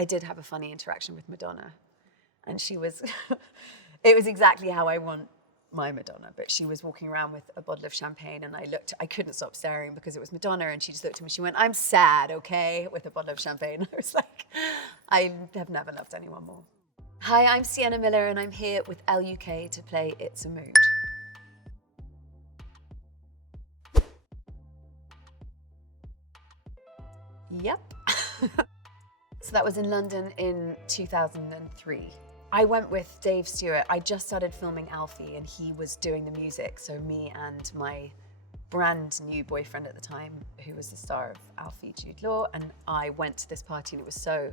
I did have a funny interaction with Madonna, and she was, it was exactly how I want my Madonna, but she was walking around with a bottle of champagne, and I couldn't stop staring because it was Madonna, and she just looked at me, she went, "I'm sad, okay?" with a bottle of champagne. I was like, I have never loved anyone more. Hi, I'm Sienna Miller, and I'm here with ELLE UK to play It's a Mood. Yep. So that was in London in 2003. I went with Dave Stewart. I just started filming Alfie, and he was doing the music. So me and my brand new boyfriend at the time, who was the star of Alfie, Jude Law, and I went to this party, and it was so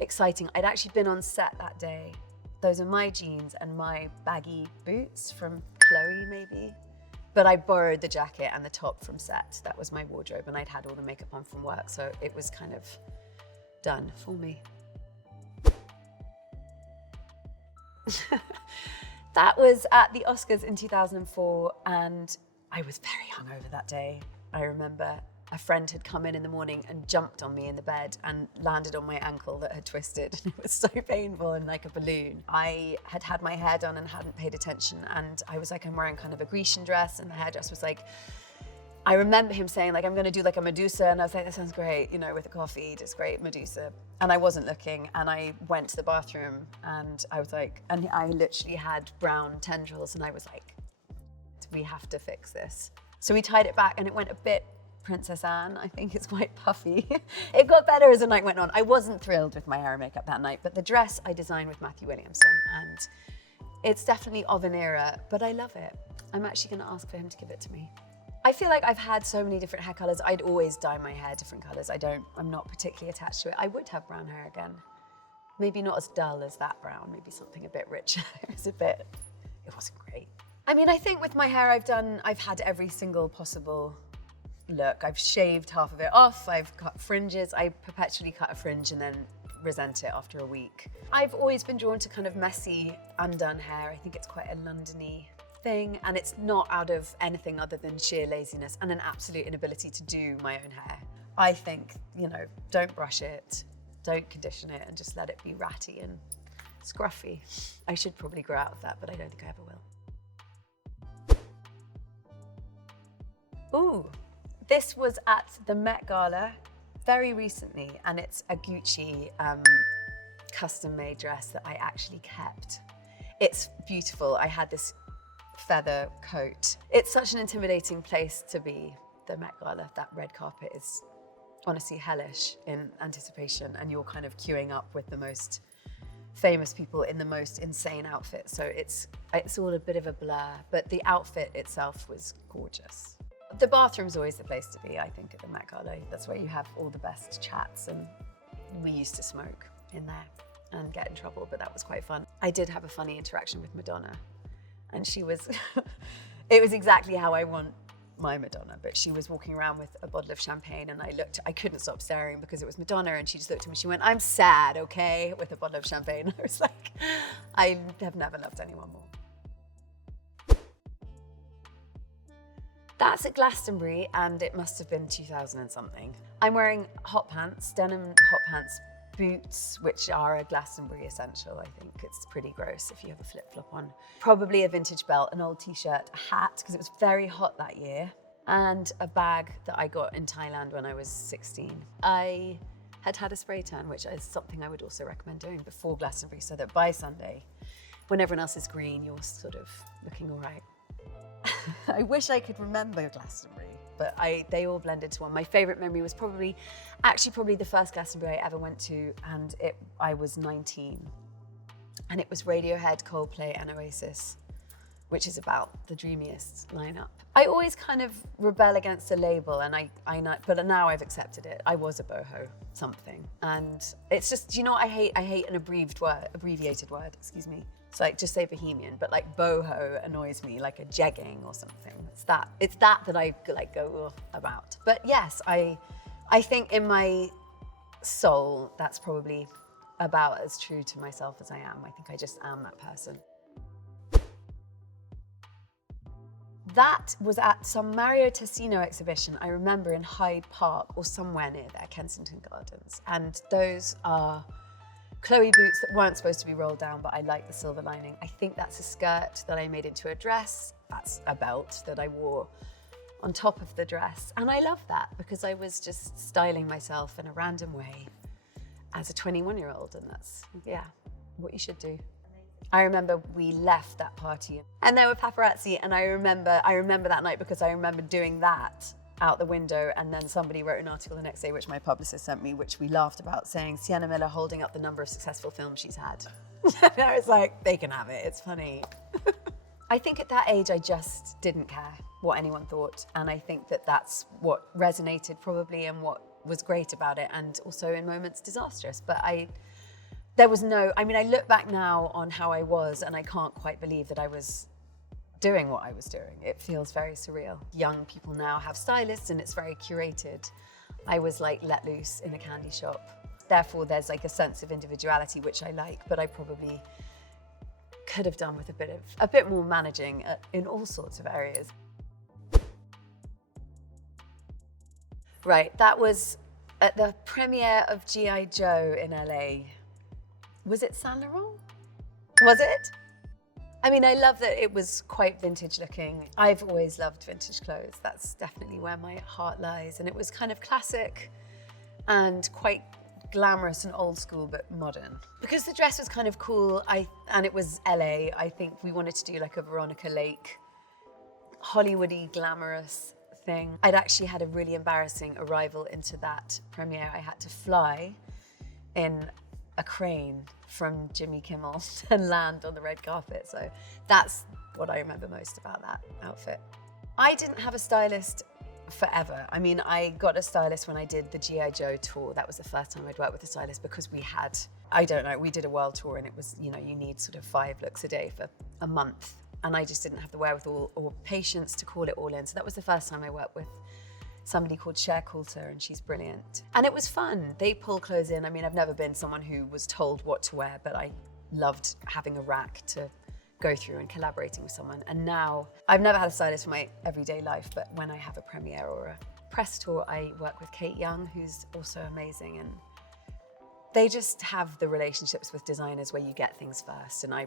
exciting. I'd actually been on set that day. Those are my jeans and my baggy boots from Chloe, maybe. But I borrowed the jacket and the top from set. That was my wardrobe, and I'd had all the makeup on from work, so it was kind of done for me. That was at the Oscars in 2004, and I was very hungover that day. I remember a friend had come in the morning and jumped on me in the bed and landed on my ankle that had twisted. It was so painful and like a balloon. I had had my hair done and hadn't paid attention, and I was like, I'm wearing kind of a Grecian dress, and the hairdresser was like, I remember him saying like, I'm gonna do like a Medusa, and I was like, that sounds great, you know, with a coffee, just great, Medusa. And I wasn't looking, and I went to the bathroom, and I was like, and I literally had brown tendrils, and I was like, we have to fix this. So we tied it back, and it went a bit Princess Anne. I think it's quite puffy. It got better as the night went on. I wasn't thrilled with my hair and makeup that night, but the dress I designed with Matthew Williamson, and it's definitely of an era, but I love it. I'm actually gonna ask for him to give it to me. I feel like I've had so many different hair colors. I'd always dye my hair different colors. I'm not particularly attached to it. I would have brown hair again. Maybe not as dull as that brown, maybe something a bit richer. It wasn't great. I mean, I think with my hair I've had every single possible look. I've shaved half of it off, I've cut fringes. I perpetually cut a fringe and then resent it after a week. I've always been drawn to kind of messy, undone hair. I think it's quite a London-y thing, and it's not out of anything other than sheer laziness and an absolute inability to do my own hair. I think, you know, don't brush it, don't condition it, and just let it be ratty and scruffy. I should probably grow out of that, but I don't think I ever will. Ooh, this was at the Met Gala very recently, and it's a Gucci custom-made dress that I actually kept. It's beautiful. I had this feather coat. It's such an intimidating place to be, the Met Gala. That red carpet is honestly hellish in anticipation, and you're kind of queuing up with the most famous people in the most insane outfits. So it's all a bit of a blur, but the outfit itself was gorgeous. The bathroom's always the place to be, I think, at the Met Gala. That's where you have all the best chats, and we used to smoke in there and get in trouble, but that was quite fun. I did have a funny interaction with Madonna, and she was, it was exactly how I want my Madonna, but she was walking around with a bottle of champagne, and I couldn't stop staring because it was Madonna, and she just looked at me, she went, "I'm sad, okay?" with a bottle of champagne. I was like, I have never loved anyone more. That's at Glastonbury, and it must have been 2000 and something. I'm wearing hot pants, denim hot pants, boots, which are a Glastonbury essential. I think it's pretty gross if you have a flip-flop on. Probably a vintage belt, an old t-shirt, a hat, because it was very hot that year, and a bag that I got in Thailand when I was 16. I had a spray tan, which is something I would also recommend doing before Glastonbury, so that by Sunday, when everyone else is green, you're sort of looking all right. I wish I could remember Glastonbury, but they all blended to one. My favorite memory was probably the first Glastonbury I ever went to, and I was 19. And it was Radiohead, Coldplay, and Oasis, which is about the dreamiest lineup. I always kind of rebel against a label, and but now I've accepted it. I was a Boho something, and it's just, you know what I hate? I hate an abbreviated word, excuse me. It's like, just say bohemian, but like boho annoys me, like a jegging or something. It's that I like go about. But yes, I think in my soul, that's probably about as true to myself as I am. I think I just am that person. That was at some Mario Testino exhibition, I remember, in Hyde Park or somewhere near there, Kensington Gardens. And those are Chloe boots that weren't supposed to be rolled down, but I like the silver lining. I think that's a skirt that I made into a dress. That's a belt that I wore on top of the dress. And I love that because I was just styling myself in a random way as a 21-year-old. And that's, yeah, what you should do. I remember we left that party and there were paparazzi, and I remember that night because I remember doing that out the window, and then somebody wrote an article the next day, which my publicist sent me, which we laughed about, saying Sienna Miller holding up the number of successful films she's had. And I was like, they can have it, it's funny. I think at that age, I just didn't care what anyone thought. And I think that that's what resonated probably and what was great about it, and also in moments disastrous. But there was no, I mean, I look back now on how I was and I can't quite believe that I was doing what I was doing. It feels very surreal. Young people now have stylists and it's very curated. I was like let loose in a candy shop. Therefore, there's like a sense of individuality, which I like, but I probably could have done with a bit more managing in all sorts of areas. Right, that was at the premiere of G.I. Joe in LA. Was it Saint Laurent? Was it? I mean, I love that it was quite vintage looking. I've always loved vintage clothes. That's definitely where my heart lies. And it was kind of classic and quite glamorous and old school, but modern. Because the dress was kind of cool, and it was LA, I think we wanted to do like a Veronica Lake, Hollywoody, glamorous thing. I'd actually had a really embarrassing arrival into that premiere. I had to fly in a crane from Jimmy Kimmel and land on the red carpet. So that's what I remember most about that outfit. I didn't have a stylist forever. I mean, I got a stylist when I did the G.I. Joe tour. That was the first time I'd worked with a stylist because we had, I don't know, we did a world tour and it was, you know, you need sort of 5 looks a day for a month. And I just didn't have the wherewithal or patience to call it all in. So that was the first time I worked with somebody called Cher Coulter, and she's brilliant. And it was fun. They pull clothes in. I mean, I've never been someone who was told what to wear, but I loved having a rack to go through and collaborating with someone. And now, I've never had a stylist for my everyday life, but when I have a premiere or a press tour, I work with Kate Young, who's also amazing. And they just have the relationships with designers where you get things first. And I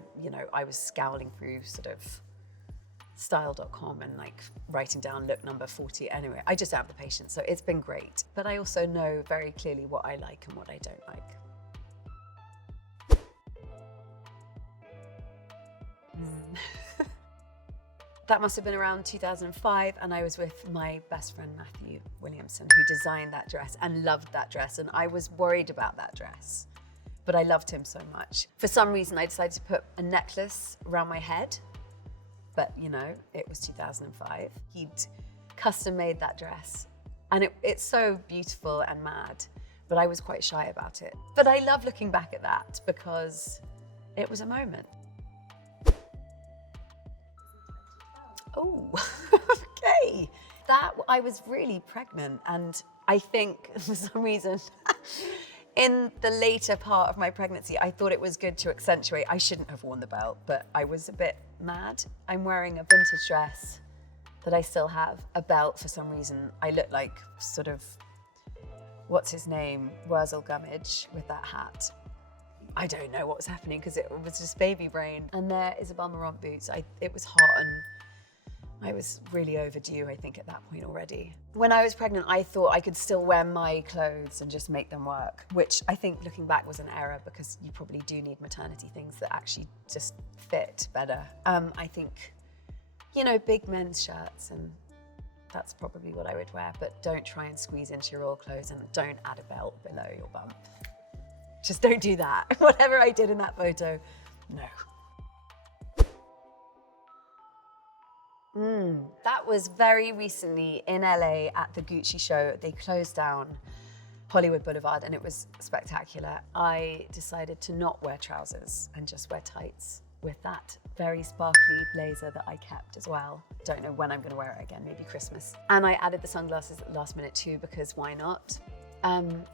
was scowling through sort of style.com and like writing down look number 40. Anyway, I just don't have the patience, so it's been great. But I also know very clearly what I like and what I don't like. That must have been around 2005, and I was with my best friend Matthew Williamson, who designed that dress and loved that dress, and I was worried about that dress, but I loved him so much. For some reason, I decided to put a necklace around my head. But you know, it was 2005. He'd custom made that dress. And it's so beautiful and mad, but I was quite shy about it. But I love looking back at that because it was a moment. Oh, okay. I was really pregnant, and I think for some reason, in the later part of my pregnancy, I thought it was good to accentuate. I shouldn't have worn the belt, but I was a bit mad. I'm wearing a vintage dress that I still have, a belt for some reason. I look like sort of, what's his name? Wurzel Gummidge with that hat. I don't know what was happening because it was just baby brain. And there is Isabel Marant boots. It was hot and I was really overdue, I think, at that point already. When I was pregnant, I thought I could still wear my clothes and just make them work, which I think looking back was an error because you probably do need maternity things that actually just fit better. I think, you know, big men's shirts, and that's probably what I would wear, but don't try and squeeze into your old clothes and don't add a belt below your bump. Just don't do that. Whatever I did in that photo, no. That was very recently in LA at the Gucci show. They closed down Hollywood Boulevard and it was spectacular. I decided to not wear trousers and just wear tights with that very sparkly blazer that I kept as well. Don't know when I'm gonna wear it again, maybe Christmas. And I added the sunglasses at the last minute too, because why not? And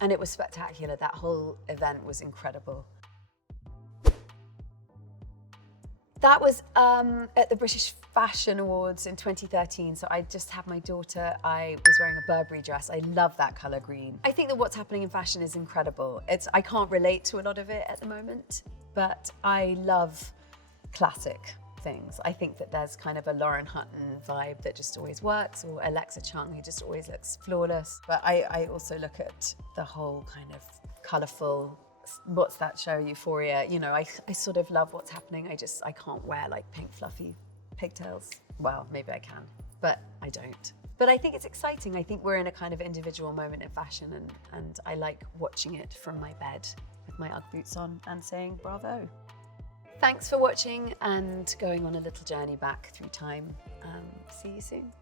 it was spectacular. That whole event was incredible. That was at the British Fashion Awards in 2013. So I just had my daughter. I was wearing a Burberry dress. I love that colour green. I think that what's happening in fashion is incredible. I can't relate to a lot of it at the moment, but I love classic things. I think that there's kind of a Lauren Hutton vibe that just always works, or Alexa Chung, who just always looks flawless. But I also look at the whole kind of colourful, what's that show, Euphoria? You know, I sort of love what's happening. I can't wear like pink fluffy pigtails. Well, maybe I can, but I don't. But I think it's exciting. I think we're in a kind of individual moment in fashion, and I like watching it from my bed with my Ugg boots on and saying bravo. Thanks for watching and going on a little journey back through time. See you soon.